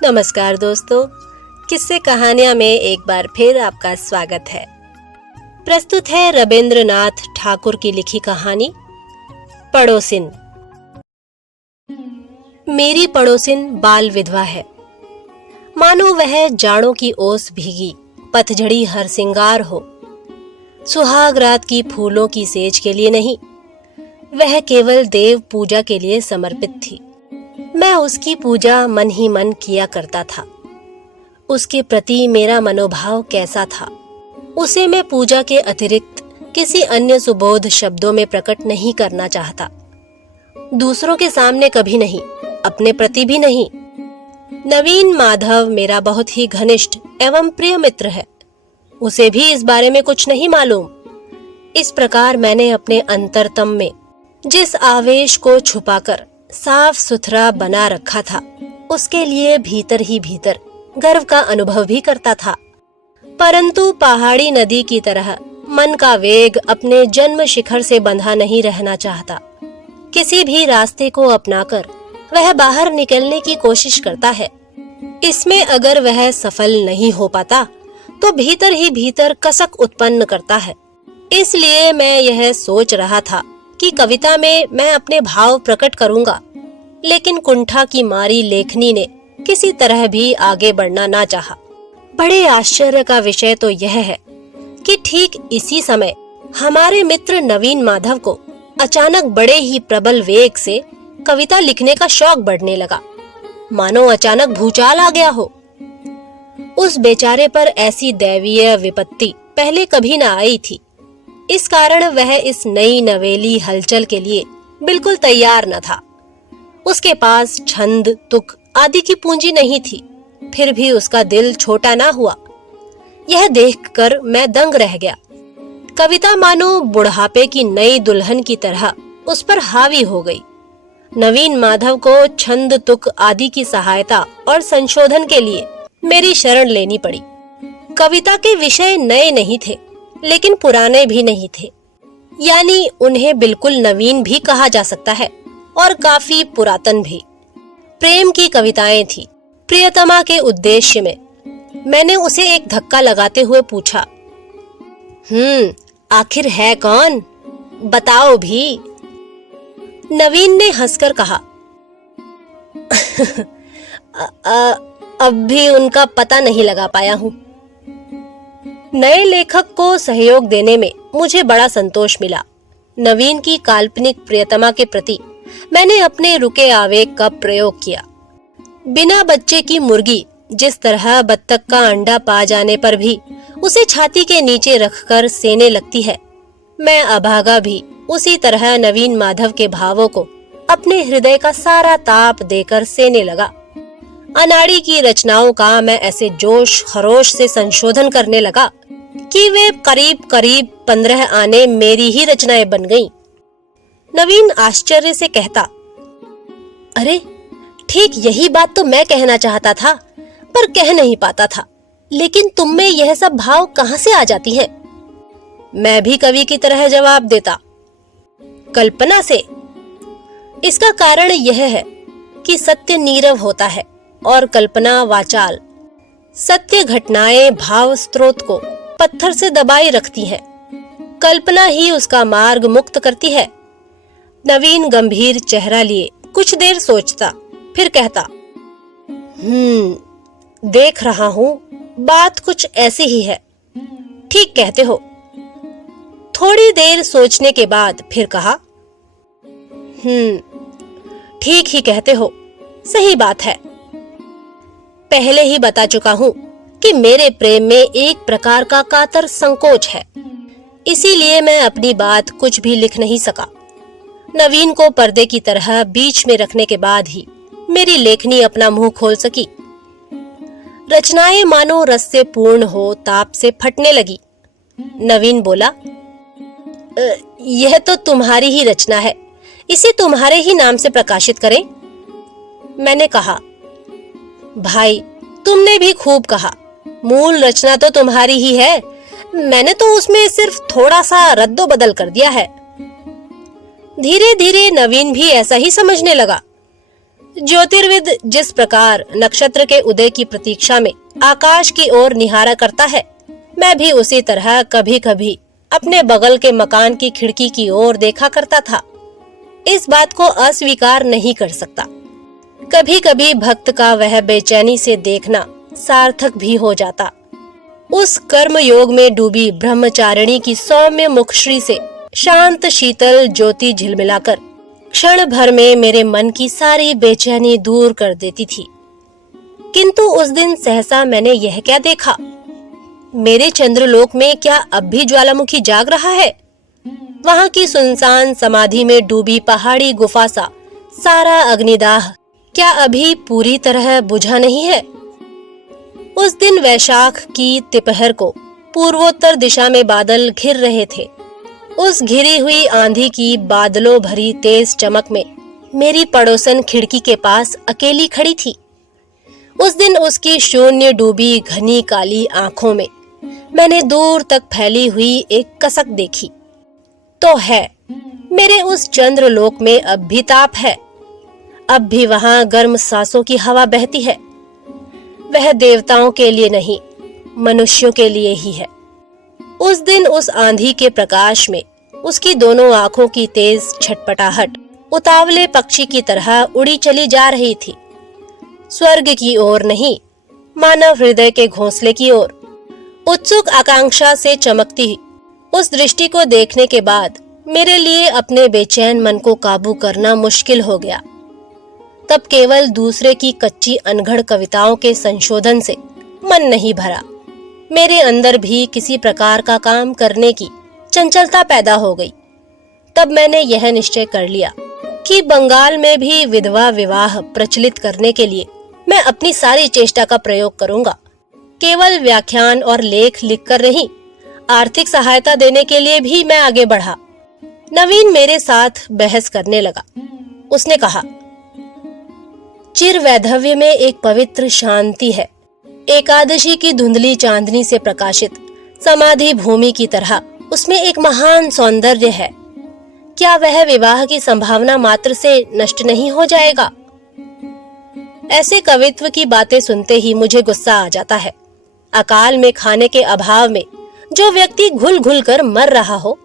नमस्कार दोस्तों, किस्से कहानियां में एक बार फिर आपका स्वागत है। प्रस्तुत है रविंद्रनाथ ठाकुर की लिखी कहानी पड़ोसिन। मेरी पड़ोसिन बाल विधवा है। मानो वह जाड़ों की ओस भीगी पतझड़ी हरसिंगार हो। सुहाग रात की फूलों की सेज के लिए नहीं, वह केवल देव पूजा के लिए समर्पित थी। मैं उसकी पूजा मन ही मन किया करता था। उसके प्रति मेरा मनोभाव कैसा था, उसे मैं पूजा के अतिरिक्त किसी अन्य सुबोध शब्दों में प्रकट नहीं करना चाहता। दूसरों के सामने कभी नहीं, अपने प्रति भी नहीं। नवीन माधव मेरा बहुत ही घनिष्ठ एवं प्रिय मित्र है। उसे भी इस बारे में कुछ नहीं मालूम। इस प्रकार मैंने अपने अंतरतम में जिस आवेश को छुपाकर साफ सुथरा बना रखा था, उसके लिए भीतर ही भीतर गर्व का अनुभव भी करता था। परंतु पहाड़ी नदी की तरह मन का वेग अपने जन्म शिखर से बंधा नहीं रहना चाहता। किसी भी रास्ते को अपनाकर वह बाहर निकलने की कोशिश करता है। इसमें अगर वह सफल नहीं हो पाता तो भीतर ही भीतर कसक उत्पन्न करता है। इसलिए मैं यह सोच रहा था कि कविता में मैं अपने भाव प्रकट करूंगा, लेकिन कुंठा की मारी लेखनी ने किसी तरह भी आगे बढ़ना ना चाहा। बड़े आश्चर्य का विषय तो यह है कि ठीक इसी समय हमारे मित्र नवीन माधव को अचानक बड़े ही प्रबल वेग से कविता लिखने का शौक बढ़ने लगा, मानो अचानक भूचाल आ गया हो। उस बेचारे पर ऐसी दैवीय विपत्ति पहले कभी न आई थी। इस कारण वह इस नई नवेली हलचल के लिए बिल्कुल तैयार न था। उसके पास छंद तुक आदि की पूंजी नहीं थी, फिर भी उसका दिल छोटा ना हुआ। यह देखकर मैं दंग रह गया। कविता मानो बुढ़ापे की नई दुल्हन की तरह उस पर हावी हो गई। नवीन माधव को छंद तुक आदि की सहायता और संशोधन के लिए मेरी शरण लेनी पड़ी। कविता के विषय नए नहीं थे, लेकिन पुराने भी नहीं थे, यानी उन्हें बिल्कुल नवीन भी कहा जा सकता है और काफी पुरातन भी। प्रेम की कविताएं थी। प्रियतमा के उद्देश्य में मैंने उसे एक धक्का लगाते हुए पूछा, आखिर है कौन? बताओ भी। नवीन ने हंसकर कहा, अब भी उनका पता नहीं लगा पाया हूं। नए लेखक को सहयोग देने में मुझे बड़ा संतोष मिला। नवीन की काल्पनिक प्रियतमा के प्रति मैंने अपने रुके आवेग का प्रयोग किया। बिना बच्चे की मुर्गी जिस तरह बत्तख का अंडा पा जाने पर भी उसे छाती के नीचे रखकर सेने लगती है, मैं अभागा भी उसी तरह नवीन माधव के भावों को अपने हृदय का सारा ताप देकर सेने लगा। अनाड़ी की रचनाओं का मैं ऐसे जोश खरोश से संशोधन करने लगा कि वे करीब करीब 15 आने मेरी ही रचनाएं बन गईं। नवीन आश्चर्य से कहता, अरे ठीक यही बात तो मैं कहना चाहता था, पर कह नहीं पाता था। लेकिन तुम में यह सब भाव कहां से आ जाती हैं? मैं भी कवि की तरह जवाब देता, कल्पना से। इसका कारण यह है कि सत्य नीरव होता है और कल्पना वाचाल। सत्य घटनाएं भाव स्रोत को पत्थर से दबाए रखती हैं, कल्पना ही उसका मार्ग मुक्त करती है। नवीन गंभीर चेहरा लिए कुछ देर सोचता, फिर कहता, देख रहा हूं, बात कुछ ऐसी ही है। ठीक कहते हो। थोड़ी देर सोचने के बाद फिर कहा, ठीक ही कहते हो, सही बात है। पहले ही बता चुका हूं कि मेरे प्रेम में एक प्रकार का कातर संकोच है, इसीलिए मैं अपनी बात कुछ भी लिख नहीं सका। नवीन को पर्दे की तरह बीच में रखने के बाद ही मेरी लेखनी अपना मुंह खोल सकी। रचनाएं मानो रस से पूर्ण हो ताप से फटने लगी। नवीन बोला, यह तो तुम्हारी ही रचना है, इसे तुम्हारे ही नाम से प्रकाशित करें। मैंने कहा, भाई तुमने भी खूब कहा, मूल रचना तो तुम्हारी ही है, मैंने तो उसमें सिर्फ थोड़ा सा रद्दो बदल कर दिया है। धीरे धीरे नवीन भी ऐसा ही समझने लगा। ज्योतिर्विद जिस प्रकार नक्षत्र के उदय की प्रतीक्षा में आकाश की ओर निहारा करता है, मैं भी उसी तरह कभी कभी अपने बगल के मकान की खिड़की की ओर देखा करता था। इस बात को अस्वीकार नहीं कर सकता। कभी कभी भक्त का वह बेचैनी से देखना सार्थक भी हो जाता। उस कर्म योग में डूबी ब्रह्मचारिणी की सौम्य मुखश्री से शांत शीतल ज्योति झिलमिलाकर क्षण भर में मेरे मन की सारी बेचैनी दूर कर देती थी। किंतु उस दिन सहसा मैंने यह क्या देखा? मेरे चंद्रलोक में क्या अब भी ज्वालामुखी जाग रहा है? वहां की सुनसान समाधि में डूबी पहाड़ी गुफा सा सारा अग्निदाह क्या अभी पूरी तरह बुझा नहीं है? उस दिन वैशाख की तिपहर को पूर्वोत्तर दिशा में बादल घिर रहे थे। उस घिरी हुई आंधी की बादलों भरी तेज चमक में मेरी पड़ोसन खिड़की के पास अकेली खड़ी थी। उस दिन उसकी शून्य डूबी घनी काली आंखों में मैंने दूर तक फैली हुई एक कसक देखी। तो है, मेरे उस चंद्रलोक में अब भी ताप है। अब भी वहां गर्म सांसों की हवा बहती है। वह देवताओं के लिए नहीं, मनुष्यों के लिए ही है। उस दिन उस आंधी के प्रकाश में उसकी दोनों आंखों की तेज छटपटाहट उतावले पक्षी की तरह उड़ी चली जा रही थी। स्वर्ग की ओर नहीं, मानव हृदय के घोंसले की ओर। उत्सुक आकांक्षा से चमकती उस दृष्टि को देखने के बाद मेरे लिए अपने बेचैन मन को काबू करना मुश्किल हो गया। तब केवल दूसरे की कच्ची अनघड़ कविताओं के संशोधन से मन नहीं भरा। मेरे अंदर भी किसी प्रकार का काम करने की चंचलता पैदा हो गई। तब मैंने यह निश्चय कर लिया कि बंगाल में भी विधवा विवाह प्रचलित करने के लिए मैं अपनी सारी चेष्टा का प्रयोग करूंगा। केवल व्याख्यान और लेख लिखकर नहीं, आर्थिक सहायता देने के लिए भी मैं आगे बढ़ा। नवीन मेरे साथ बहस करने लगा। उसने कहा, चिर वैधव्य में एक पवित्र शांति है। एकादशी की धुंधली चांदनी से प्रकाशित समाधि भूमि की तरह उसमें एक महान सौंदर्य है। क्या वह विवाह की संभावना मात्र से नष्ट नहीं हो जाएगा? ऐसे कवित्व की बातें सुनते ही मुझे गुस्सा आ जाता है। अकाल में खाने के अभाव में जो व्यक्ति घुल घुल कर मर रहा हो,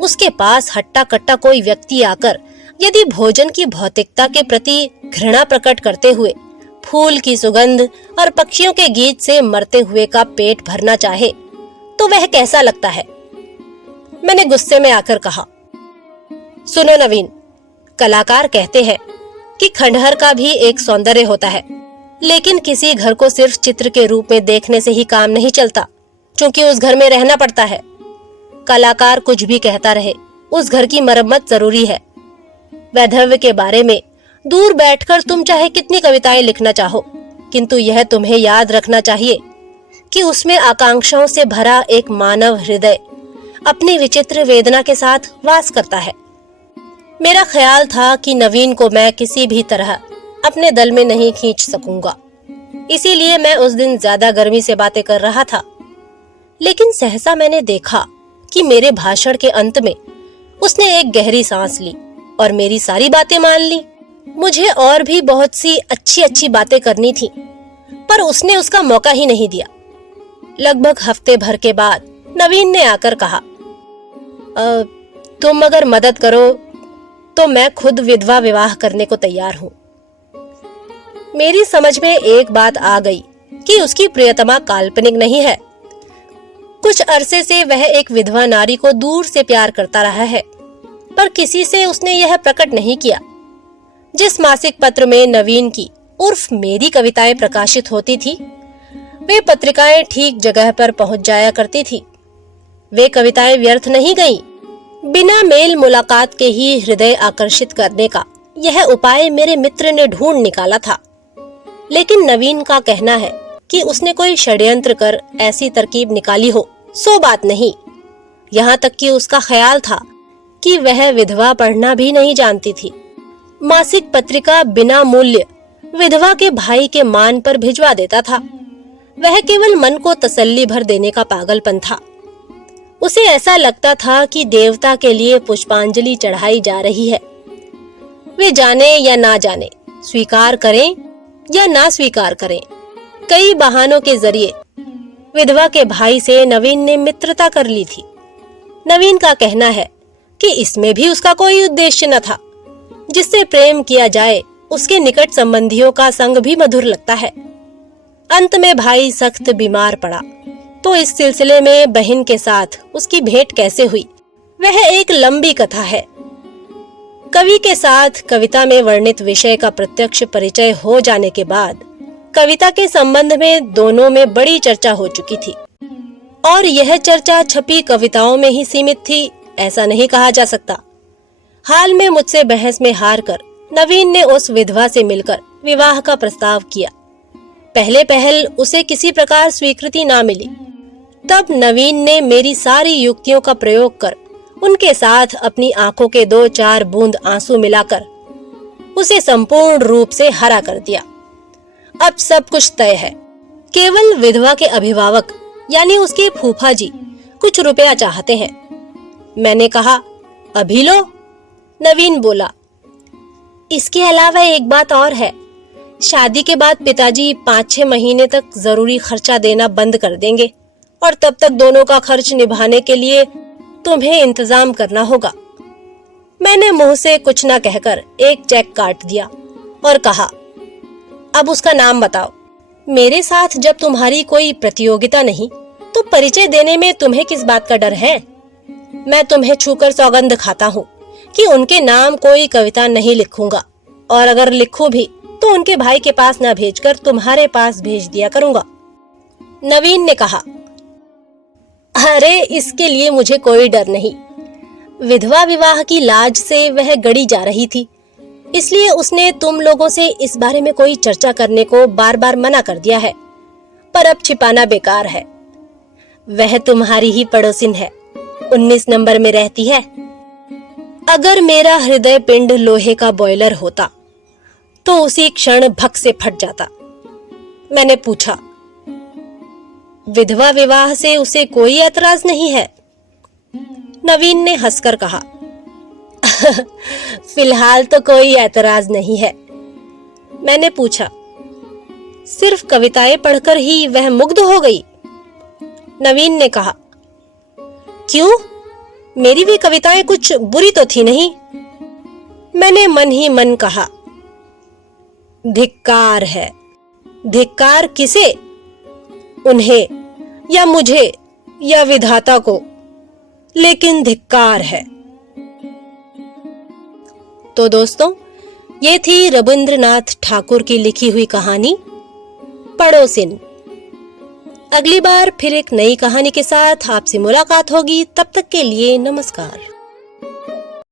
उसके पास हट्टा कट्टा कोई व्यक्ति आकर यदि भोजन की भौतिकता के प्रति घृणा प्रकट करते हुए फूल की सुगंध और पक्षियों के गीत से मरते हुए का पेट भरना चाहे, तो वह कैसा लगता है? मैंने गुस्से में आकर कहा, सुनो नवीन, कलाकार कहते हैं कि खंडहर का भी एक सौंदर्य होता है, लेकिन किसी घर को सिर्फ चित्र के रूप में देखने से ही काम नहीं चलता, क्योंकि उस घर में रहना पड़ता है। कलाकार कुछ भी कहता रहे, उस घर की मरम्मत जरूरी है। वैधव्य के बारे में दूर बैठकर तुम चाहे कितनी कविताएं लिखना चाहो, किंतु यह तुम्हें याद रखना चाहिए कि उसमें आकांक्षाओं से भरा एक मानव हृदय अपनी विचित्र वेदना के साथ वास करता है। मेरा ख्याल था कि नवीन को मैं किसी भी तरह अपने दल में नहीं खींच सकूंगा, इसीलिए मैं उस दिन ज्यादा गर्मी से बातें कर रहा था। लेकिन सहसा मैंने देखा कि मेरे भाषण के अंत में उसने एक गहरी सांस ली और मेरी सारी बातें मान ली। मुझे और भी बहुत सी अच्छी अच्छी बातें करनी थी, पर उसने उसका मौका ही नहीं दिया। लगभग हफ्ते भर के बाद नवीन ने आकर कहा, तुम अगर मदद करो तो मैं खुद विधवा विवाह करने को तैयार हूँ। मेरी समझ में एक बात आ गई कि उसकी प्रियतमा काल्पनिक नहीं है। कुछ अरसे से वह एक विधवा नारी को दूर से प्यार करता रहा है, पर किसी से उसने यह प्रकट नहीं किया। जिस मासिक पत्र में नवीन की उर्फ मेरी कविताएं प्रकाशित होती थी, वे पत्रिकाएं ठीक जगह पर पहुंच जाया करती थी। वे कविताएं व्यर्थ नहीं गईं। बिना मेल मुलाकात के ही हृदय आकर्षित करने का यह उपाय मेरे मित्र ने ढूंढ निकाला था। लेकिन नवीन का कहना है कि उसने कोई षड्यंत्र कर ऐसी तरकीब निकाली हो, सो बात नहीं। यहाँ तक कि उसका ख्याल था कि वह विधवा पढ़ना भी नहीं जानती थी। मासिक पत्रिका बिना मूल्य विधवा के भाई के मान पर भिजवा देता था। वह केवल मन को तसल्ली भर देने का पागलपन था। उसे ऐसा लगता था कि देवता के लिए पुष्पांजलि चढ़ाई जा रही है। वे जाने या ना जाने, स्वीकार करें या ना स्वीकार करें, कई बहानों के जरिए विधवा के भाई से नवीन ने मित्रता कर ली थी। नवीन का कहना है कि इसमें भी उसका कोई उद्देश्य न था। जिससे प्रेम किया जाए उसके निकट संबंधियों का संग भी मधुर लगता है। अंत में भाई सख्त बीमार पड़ा तो इस सिलसिले में बहन के साथ उसकी भेंट कैसे हुई, वह एक लंबी कथा है। कवि के साथ कविता में वर्णित विषय का प्रत्यक्ष परिचय हो जाने के बाद कविता के संबंध में दोनों में बड़ी चर्चा हो चुकी थी, और यह चर्चा छपी कविताओं में ही सीमित थी ऐसा नहीं कहा जा सकता। हाल में मुझसे बहस में हार कर नवीन ने उस विधवा से मिलकर विवाह का प्रस्ताव किया। पहले पहल उसे किसी प्रकार स्वीकृति ना मिली। तब नवीन ने मेरी सारी युक्तियों का प्रयोग कर उनके साथ अपनी आंखों के 2-4 बूंद आंसू मिलाकर उसे संपूर्ण रूप से हरा कर दिया। अब सब कुछ तय है। केवल विधवा के अभिभावक यानी उसके फूफा जी कुछ रुपया चाहते हैं। मैंने कहा, अभी लो। नवीन बोला, इसके अलावा एक बात और है। शादी के बाद पिताजी 5-6 महीने तक जरूरी खर्चा देना बंद कर देंगे और तब तक दोनों का खर्च निभाने के लिए तुम्हें इंतजाम करना होगा। मैंने मुंह से कुछ न कहकर एक चेक काट दिया और कहा, अब उसका नाम बताओ। मेरे साथ जब तुम्हारी कोई प्रतियोगिता नहीं तो परिचय देने में तुम्हें किस बात का डर है? मैं तुम्हें छूकर सौगंध खाता हूँ कि उनके नाम कोई कविता नहीं लिखूंगा, और अगर लिखूं भी तो उनके भाई के पास न भेजकर तुम्हारे पास भेज दिया करूंगा। नवीन ने कहा, अरे इसके लिए मुझे कोई डर नहीं। विधवा विवाह की लाज से वह गड़ी जा रही थी, इसलिए उसने तुम लोगों से इस बारे में कोई चर्चा करने को बार बार मना कर दिया है। पर अब छिपाना बेकार है। वह तुम्हारी ही पड़ोसिन है, 19 नंबर में रहती है। अगर मेरा हृदय पिंड लोहे का बॉयलर होता तो उसी क्षण भक से फट जाता। मैंने पूछा, विधवा विवाह से उसे कोई ऐतराज नहीं है? नवीन ने हंसकर कहा, फिलहाल तो कोई ऐतराज नहीं है। मैंने पूछा, सिर्फ कविताएं पढ़कर ही वह मुग्ध हो गई? नवीन ने कहा, क्यों? मेरी भी कविताएं कुछ बुरी तो थी नहीं? मैंने मन ही मन कहा, धिक्कार है। धिक्कार किसे? उन्हें या मुझे या विधाता को, लेकिन धिक्कार है। तो दोस्तों, ये थी रविंद्रनाथ ठाकुर की लिखी हुई कहानी पड़ोसिन। अगली बार फिर एक नई कहानी के साथ आपसे मुलाकात होगी। तब तक के लिए नमस्कार।